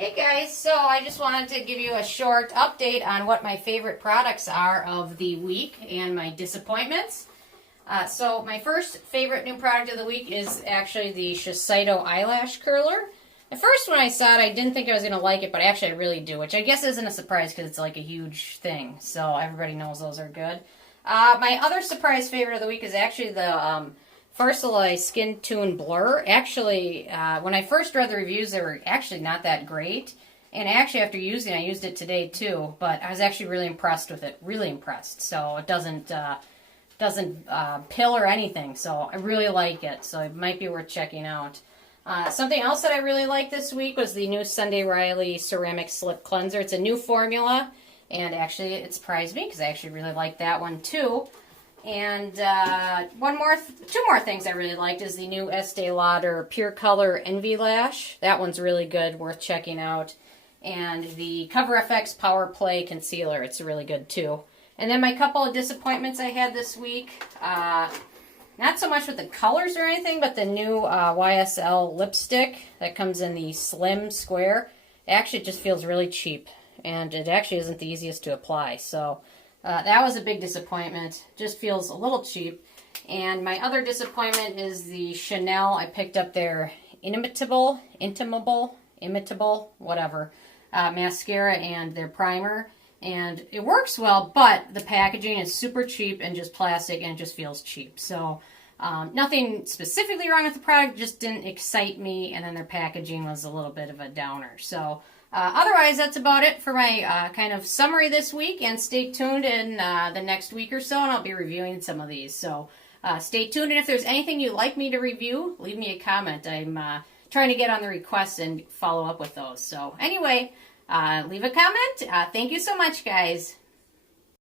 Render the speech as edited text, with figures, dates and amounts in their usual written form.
Hey guys, so I just wanted to give you a short update on what my favorite products are of the week and my disappointments. So my first favorite new product of the week is actually the Shiseido eyelash curler. At first when I saw it, I didn't think I was going to like it, but actually I really do, which I guess isn't a surprise because it's like a huge thing, so everybody knows those are good. My other surprise favorite of the week is actually the Farsali Skintune Blur. Actually, when I first read the reviews, they were actually not that great. And actually, after using it, I used it today too. But I was actually really impressed with it. Really impressed. So it doesn't pill or anything. So I really like it. So it might be worth checking out. Something else that I really liked this week was the new Sunday Riley Ceramic Slip Cleanser. It's a new formula. And actually, it surprised me because I actually really liked that one too. And two more things I really liked is the new Estee Lauder Pure Color Envy Lash. That one's really good, worth checking out. And the Cover FX Power Play Concealer. It's really good too. And then my couple of disappointments I had this week. Not so much with the colors or anything, but the new YSL lipstick that comes in the slim square. It actually just feels really cheap. And it actually isn't the easiest to apply. So that was a big disappointment. Just feels a little cheap. And my other disappointment is the Chanel. I picked up their Inimitable, whatever, mascara and their primer. And it works well, but the packaging is super cheap and just plastic and it just feels cheap. So nothing specifically wrong with the product, just didn't excite me. And then their packaging was a little bit of a downer. So otherwise, that's about it for my kind of summary this week, and stay tuned in the next week or so, and I'll be reviewing some of these. So stay tuned, and if there's anything you'd like me to review, leave me a comment. I'm trying to get on the requests and follow up with those. So anyway, leave a comment. Thank you so much, guys.